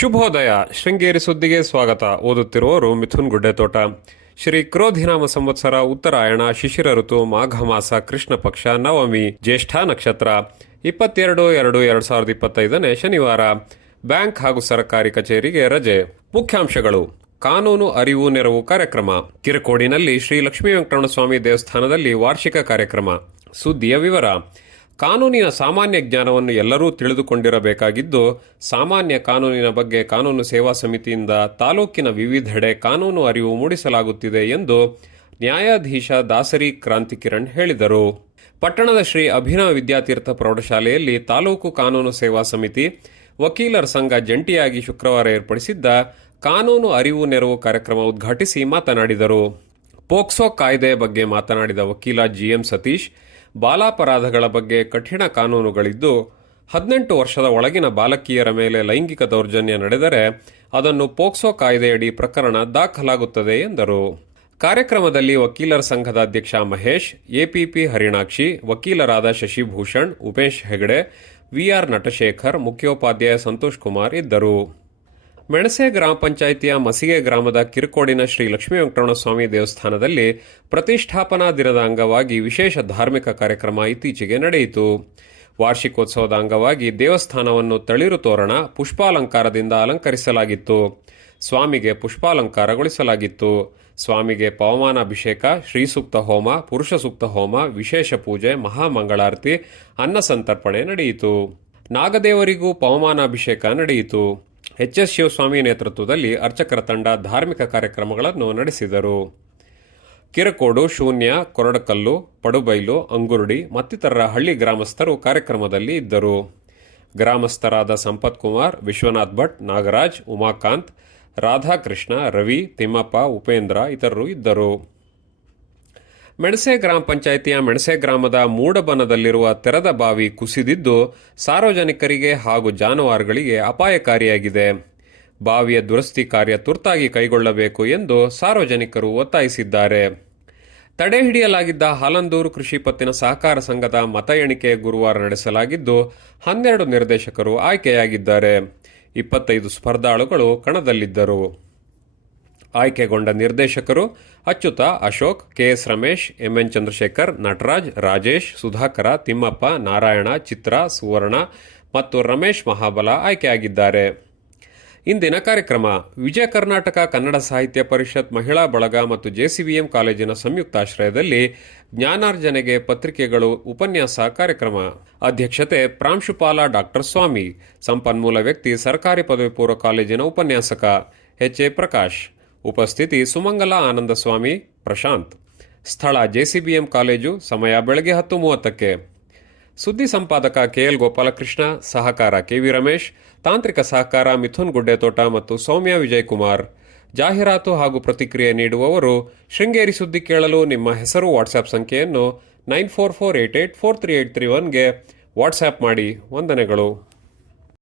ಶುಭೋದಯ. ಶೃಂಗೇರಿ ಸುದ್ದಿಗೆ ಸ್ವಾಗತ. ಓದುತ್ತಿರುವವರು ಮಿಥುನ್ ಗುಡ್ಡೆತೋಟ. ಶ್ರೀ ಕ್ರೋಧಿನಾಮ ಸಂವತ್ಸರ ಉತ್ತರಾಯಣ, ಶಿಶಿರ ಋತು, ಮಾಘ ಮಾಸ, ಕೃಷ್ಣ ಪಕ್ಷ, ನವಮಿ, ಜ್ಯೇಷ್ಠ ನಕ್ಷತ್ರ. ಇಪ್ಪತ್ತೆರಡು, ಎರಡು ಎರಡು ಸಾವಿರದ ಇಪ್ಪತ್ತೈದನೇ ಶನಿವಾರ. ಬ್ಯಾಂಕ್ ಹಾಗೂ ಸರ್ಕಾರಿ ಕಚೇರಿಗೆ ರಜೆ. ಮುಖ್ಯಾಂಶಗಳು. ಕಾನೂನು ಅರಿವು ನೆರವು ಕಾರ್ಯಕ್ರಮ. ಕಿರಕೋಡಿನಲ್ಲಿ ಶ್ರೀ ಲಕ್ಷ್ಮೀ ವೆಂಕಟರಮಣ ಸ್ವಾಮಿ ದೇವಸ್ಥಾನದಲ್ಲಿ ವಾರ್ಷಿಕ ಕಾರ್ಯಕ್ರಮ. ಸುದ್ದಿಯ ವಿವರ. ಕಾನೂನಿನ ಸಾಮಾನ್ಯ ಜ್ಞಾನವನ್ನು ಎಲ್ಲರೂ ತಿಳಿದುಕೊಂಡಿರಬೇಕಾಗಿದ್ದು, ಸಾಮಾನ್ಯ ಕಾನೂನಿನ ಬಗ್ಗೆ ಕಾನೂನು ಸೇವಾ ಸಮಿತಿಯಿಂದ ತಾಲೂಕಿನ ವಿವಿಧೆಡೆ ಕಾನೂನು ಅರಿವು ಮೂಡಿಸಲಾಗುತ್ತಿದೆ ಎಂದು ನ್ಯಾಯಾಧೀಶ ದಾಸರಿ ಕ್ರಾಂತಿಕಿರಣ್ ಹೇಳಿದರು. ಪಟ್ಟಣದ ಶ್ರೀ ಅಭಿನವ ವಿದ್ಯಾತೀರ್ಥ ಪ್ರೌಢಶಾಲೆಯಲ್ಲಿ ತಾಲೂಕು ಕಾನೂನು ಸೇವಾ ಸಮಿತಿ ವಕೀಲರ ಸಂಘ ಜಂಟಿಯಾಗಿ ಶುಕ್ರವಾರ ಏರ್ಪಡಿಸಿದ್ದ ಕಾನೂನು ಅರಿವು ನೆರವು ಕಾರ್ಯಕ್ರಮ ಉದ್ಘಾಟಿಸಿ ಮಾತನಾಡಿದರು. ಪೋಕ್ಸೋ ಕಾಯ್ದೆ ಬಗ್ಗೆ ಮಾತನಾಡಿದ ವಕೀಲ ಜಿಎಂ ಸತೀಶ್ ಬಾಲಾಪರಾಧಗಳ ಬಗ್ಗೆ ಕಠಿಣ ಕಾನೂನುಗಳಿದ್ದು, ಹದಿನೆಂಟು ವರ್ಷದ ಒಳಗಿನ ಬಾಲಕಿಯರ ಮೇಲೆ ಲೈಂಗಿಕ ದೌರ್ಜನ್ಯ ನಡೆದರೆ ಅದನ್ನು ಪೋಕ್ಸೋ ಕಾಯ್ದೆಯಡಿ ಪ್ರಕರಣ ದಾಖಲಾಗುತ್ತದೆ ಎಂದರು. ಕಾರ್ಯಕ್ರಮದಲ್ಲಿ ವಕೀಲರ ಸಂಘದ ಅಧ್ಯಕ್ಷ ಮಹೇಶ್, ಎಪಿಪಿ ಹರಿಣಾಕ್ಷಿ, ವಕೀಲರಾದ ಶಶಿಭೂಷಣ್ ಉಮೇಶ್ ಹೆಗಡೆ ವಿಆರ್ ನಟಶೇಖರ್, ಮುಖ್ಯೋಪಾಧ್ಯಾಯ ಸಂತೋಷ್ ಕುಮಾರ್ ಇದ್ದರು. ಮೆಣಸೆ ಗ್ರಾಮ ಪಂಚಾಯಿತಿಯ ಮಸಿಗೆ ಗ್ರಾಮದ ಕಿರುಕೋಡಿನ ಶ್ರೀ ಲಕ್ಷ್ಮೀ ವೆಂಕಟರಮಣಸ್ವಾಮಿ ದೇವಸ್ಥಾನದಲ್ಲಿ ಪ್ರತಿಷ್ಠಾಪನಾ ದಿನದ ಅಂಗವಾಗಿ ವಿಶೇಷ ಧಾರ್ಮಿಕ ಕಾರ್ಯಕ್ರಮ ಇತ್ತೀಚೆಗೆ ನಡೆಯಿತು. ವಾರ್ಷಿಕೋತ್ಸವದ ಅಂಗವಾಗಿ ದೇವಸ್ಥಾನವನ್ನು ತಳಿರು ತೋರಣ ಪುಷ್ಪಾಲಂಕಾರದಿಂದ ಅಲಂಕರಿಸಲಾಗಿತ್ತು. ಸ್ವಾಮಿಗೆ ಪುಷ್ಪಾಲಂಕಾರಗೊಳಿಸಲಾಗಿತ್ತು. ಸ್ವಾಮಿಗೆ ಪವಮಾನಾಭಿಷೇಕ, ಶ್ರೀಸೂಕ್ತ ಹೋಮ ಪುರುಷ ಸೂಕ್ತ ಹೋಮ, ವಿಶೇಷ ಪೂಜೆ, ಮಹಾಮಂಗಳಾರತಿ, ಅನ್ನ ಸಂತರ್ಪಣೆ ನಡೆಯಿತು. ನಾಗದೇವರಿಗೂ ಪವಮಾನಾಭಿಷೇಕ ನಡೆಯಿತು. ಎಚ್ ಎಸ್ ಶಿವಸ್ವಾಮಿ ನೇತೃತ್ವದಲ್ಲಿ ಅರ್ಚಕರ ತಂಡ ಧಾರ್ಮಿಕ ಕಾರ್ಯಕ್ರಮಗಳನ್ನು ನಡೆಸಿದರು. ಕಿರಕೋಡು, ಶೂನ್ಯ, ಕೊರಡಕಲ್ಲು, ಪಡುಬೈಲು, ಅಂಗುರುಡಿ ಮತ್ತಿತರ ಹಳ್ಳಿ ಗ್ರಾಮಸ್ಥರು ಕಾರ್ಯಕ್ರಮದಲ್ಲಿ ಇದ್ದರು. ಗ್ರಾಮಸ್ಥರಾದ ಸಂಪತ್ ಕುಮಾರ್, ವಿಶ್ವನಾಥ್ ಭಟ್, ನಾಗರಾಜ್, ಉಮಾಕಾಂತ್, ರಾಧಾಕೃಷ್ಣ, ರವಿ, ತಿಮ್ಮಪ್ಪ, ಉಪೇಂದ್ರ ಇತರರು ಇದ್ದರು. ಮೆಣಸೆ ಗ್ರಾಮ ಪಂಚಾಯಿತಿಯ ಮೆಣಸೆ ಗ್ರಾಮದ ಮೂಡಬನದಲ್ಲಿರುವ ತೆರೆದ ಬಾವಿ ಕುಸಿದಿದ್ದು ಸಾರ್ವಜನಿಕರಿಗೆ ಹಾಗೂ ಜಾನುವಾರುಗಳಿಗೆ ಅಪಾಯಕಾರಿಯಾಗಿದೆ. ಬಾವಿಯ ದುರಸ್ತಿ ಕಾರ್ಯ ತುರ್ತಾಗಿ ಕೈಗೊಳ್ಳಬೇಕು ಎಂದು ಸಾರ್ವಜನಿಕರು ಒತ್ತಾಯಿಸಿದ್ದಾರೆ. ತಡೆ ಹಿಡಿಯಲಾಗಿದ್ದ ಹಾಲಂದೂರು ಕೃಷಿ ಪತ್ತಿನ ಸಹಕಾರ ಸಂಘದ ಮತ ಎಣಿಕೆ ಗುರುವಾರ ನಡೆಸಲಾಗಿದ್ದು, ಹನ್ನೆರಡು ನಿರ್ದೇಶಕರು ಆಯ್ಕೆಯಾಗಿದ್ದಾರೆ. ಇಪ್ಪತ್ತೈದು ಸ್ಪರ್ಧಾಳುಗಳು ಕಣದಲ್ಲಿದ್ದರು. ಆಯ್ಕೆಗೊಂಡ ನಿರ್ದೇಶಕರು ಅಚ್ಯುತ, ಅಶೋಕ್ ಕೆಎಸ್ ರಮೇಶ್ ಎಂಎನ್ ಚಂದ್ರಶೇಖರ್, ನಟರಾಜ್, ರಾಜೇಶ್, ಸುಧಾಕರ, ತಿಮ್ಮಪ್ಪ, ನಾರಾಯಣ, ಚಿತ್ರ, ಸುವರ್ಣ ಮತ್ತು ರಮೇಶ್ ಮಹಾಬಲ ಆಯ್ಕೆಯಾಗಿದ್ದಾರೆ. ಇಂದಿನ ಕಾರ್ಯಕ್ರಮ. ವಿಜಯ ಕರ್ನಾಟಕ ಕನ್ನಡ ಸಾಹಿತ್ಯ ಪರಿಷತ್ ಮಹಿಳಾ ಬಳಗ ಮತ್ತು ಜೆಸಿಬಿಎಂ ಕಾಲೇಜಿನ ಸಂಯುಕ್ತಾಶ್ರಯದಲ್ಲಿ ಜ್ಞಾನಾರ್ಜನೆಗೆ ಪತ್ರಿಕೆಗಳು, ಉಪನ್ಯಾಸ ಕಾರ್ಯಕ್ರಮ. ಅಧ್ಯಕ್ಷತೆ ಪ್ರಾಂಶುಪಾಲ ಡಾಕ್ಟರ್ ಸ್ವಾಮಿ. ಸಂಪನ್ಮೂಲ ವ್ಯಕ್ತಿ ಸರ್ಕಾರಿ ಪದವಿ ಪೂರ್ವ ಕಾಲೇಜಿನ ಉಪನ್ಯಾಸಕ ಎಚ್ ಎ ಪ್ರಕಾಶ್. ಉಪಸ್ಥಿತಿ ಸುಮಂಗಲ ಆನಂದ ಸ್ವಾಮಿ ಪ್ರಶಾಂತ್. ಸ್ಥಳ ಜೆಸಿಬಿಎಂ ಕಾಲೇಜು, ಸಮಯ ಬೆಳಗ್ಗೆ ಹತ್ತು ಮೂವತ್ತಕ್ಕೆ. ಸುದ್ದಿ ಸಂಪಾದಕ ಕೆಎಲ್ ಗೋಪಾಲಕೃಷ್ಣ, ಸಹಕಾರ ಕೆವಿ ರಮೇಶ್, ತಾಂತ್ರಿಕ ಸಹಕಾರ ಮಿಥುನ್ ಗುಡ್ಡೆತೋಟ ಮತ್ತು ಸೌಮ್ಯ ವಿಜಯಕುಮಾರ್. ಜಾಹೀರಾತು ಹಾಗೂ ಪ್ರತಿಕ್ರಿಯೆ ನೀಡುವವರು ಶೃಂಗೇರಿ ಸುದ್ದಿ ಕೇಳಲು ನಿಮ್ಮ ಹೆಸರು, ವಾಟ್ಸ್ಆಪ್ ಸಂಖ್ಯೆಯನ್ನು nine four four eight eight four three eight three ಒನ್ಗೆ WhatsApp ಮಾಡಿ. ವಂದನೆಗಳು.